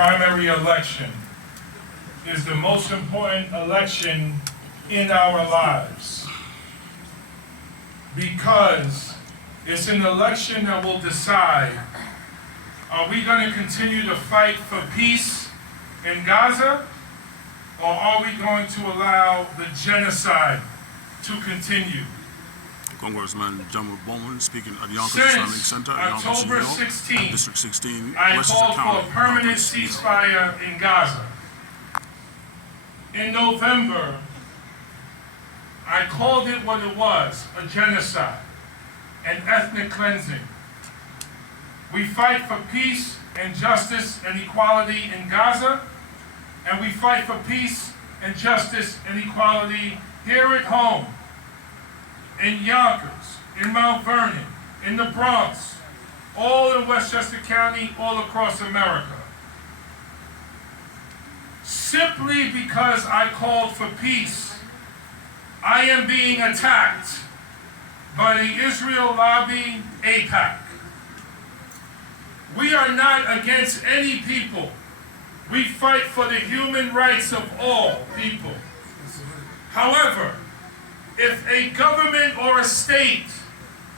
primary election is the most important election in our lives because it's an election that will decide, are we going to continue to fight for peace in Gaza, or are we going to allow the genocide to continue? Congressman Jamal Bowman speaking at the Yonkers Islamic Since Center, October 16, District 16, I Westchester called for a County, permanent Yonkers, New York. ceasefire in Gaza. In November, I called it what it was, a genocide, an ethnic cleansing. We fight for peace and justice and equality in Gaza, and we fight for peace and justice and equality here at home, in Yonkers, in Mount Vernon, in the Bronx, all in Westchester County, all across America. Simply because I called for peace, I am being attacked by the Israel lobby, AIPAC. We are not against any people. We fight for the human rights of all people. However, if a government or a state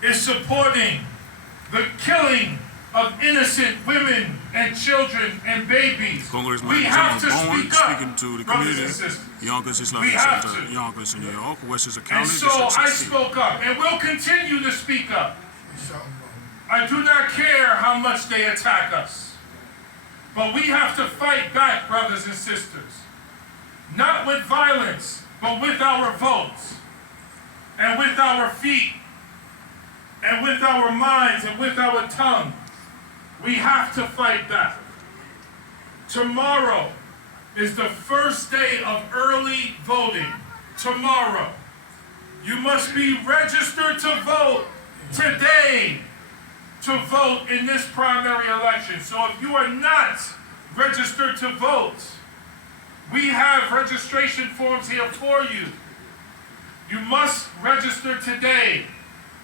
is supporting the killing of innocent women and children and babies, Congressman we have to Jamal Bowman speak up, speaking to the brothers community, and sisters. Yonkers We Islamic have Center, to. Yonkers in New York, Westchester And County, so District I 16. spoke up, and will continue to speak up. I do not care how much they attack us, but we have to fight back, brothers and sisters. Not with violence, but with our votes, and with our feet, and with our minds, and with our tongue. We have to fight back. Tomorrow is the first day of early voting. Tomorrow. You must be registered to vote today to vote in this primary election. So if you are not registered to vote, we have registration forms here for you. You must register today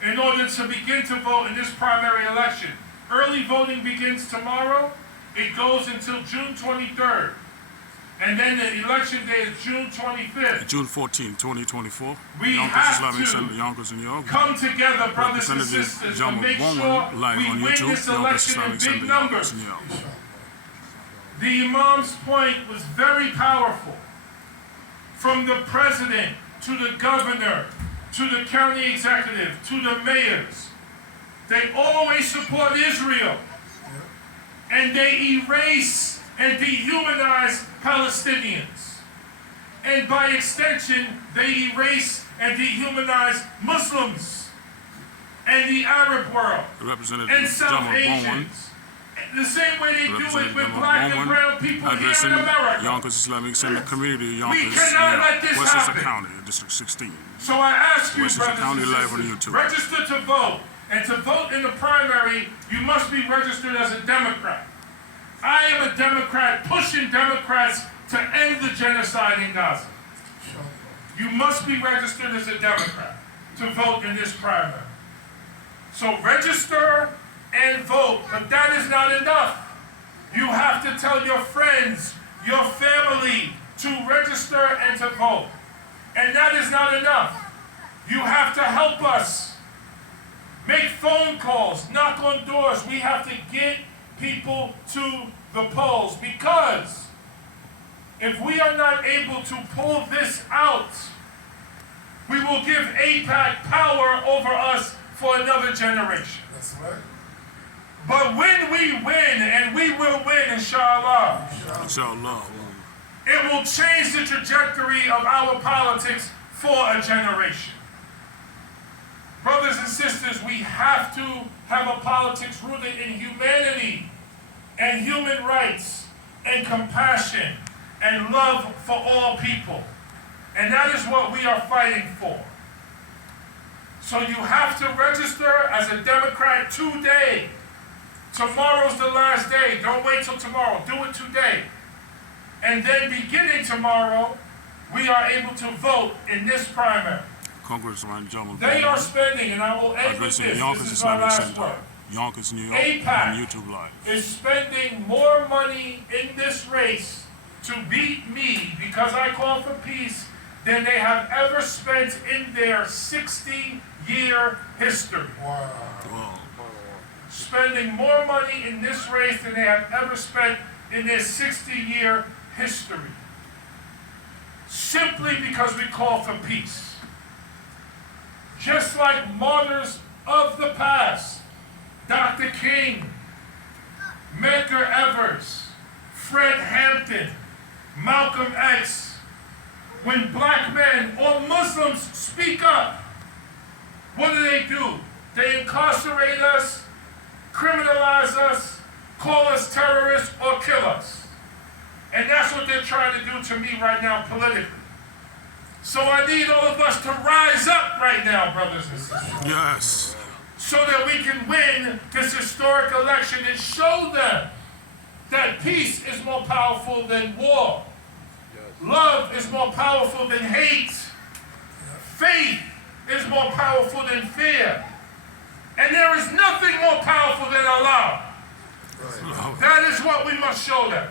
in order to begin to vote in this primary election. Early voting begins tomorrow. It goes until June 23rd. And then the election day is June 25th. June 14, 2024, We Yonkers have Islamic to Center, Yonkers, New York. come together, brothers and Representative sisters, to Jamal make Bowman, sure live we on win YouTube, this Yonkers election in Islamic Center, big Yonkers, numbers. New York. The Imam's point was very powerful. From the president to the governor to the county executive to the mayors, they always support Israel. And they erase and dehumanize Palestinians. And by extension, they erase and dehumanize Muslims and the Arab world Representative and South Jamal Bowman, Asians. The same way they do it Representative with Jamal black and Bowman, brown people here addressing in America. Yonkers Islamic Center community, Yonkers, cannot New let York, this Westchester happen. County, District 16. So I ask you, Westchester brothers County and live on sisters, YouTube. register to vote. And to vote in the primary, you must be registered as a Democrat. I am a Democrat pushing Democrats to end the genocide in Gaza. You must be registered as a Democrat to vote in this primary. So register and vote, but that is not enough. You have to tell your friends, your family to register and to vote. And that is not enough. You have to help us. Make phone calls, knock on doors. We have to get people to the polls because if we are not able to pull this out, we will give AIPAC power over us for another generation. That's right. But when we win, and we will win, inshallah, Inshallah. it will change the trajectory of our politics for a generation. Brothers and sisters, we have to have a politics rooted in humanity and human rights and compassion and love for all people. And that is what we are fighting for. So you have to register as a Democrat today. Tomorrow's the last day. Don't wait till tomorrow. Do it today. And then beginning tomorrow, we are able to vote in this primary. Congressman Jamal They Bowman, are spending, and I will end with addressing this. Yonkers This is my Islamic last Center, word. Yonkers, New York, AIPAC on YouTube Live. is spending more money in this race to beat me because I call for peace than they have ever spent in their 60-year history. Wow. Spending more money in this race than they have ever spent in their 60-year history. Simply because we call for peace. Just like martyrs of the past, Dr. King, Medgar Evers, Fred Hampton, Malcolm X, when black men or Muslims speak up, what do? They incarcerate us, criminalize us, call us terrorists, or kill us. And that's what they're trying to do to me right now politically. So I need all of us to rise up right now, brothers and sisters. Yes. So that we can win this historic election and show them that peace is more powerful than war. Love is more powerful than hate. Faith is more powerful than fear. And there is nothing more powerful than Allah. That is what we must show them.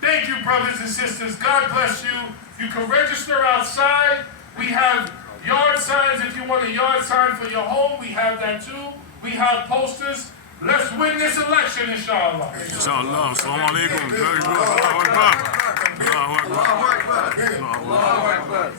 Thank you, brothers and sisters. God bless you. You can register outside. We have yard signs. If you want a yard sign for your home, we have that too. We have posters. Let's win this election, inshallah. Inshallah. Assalamu alaikum. Very good. Allahu Akbar. Allahu Akbar. Allahu Akbar.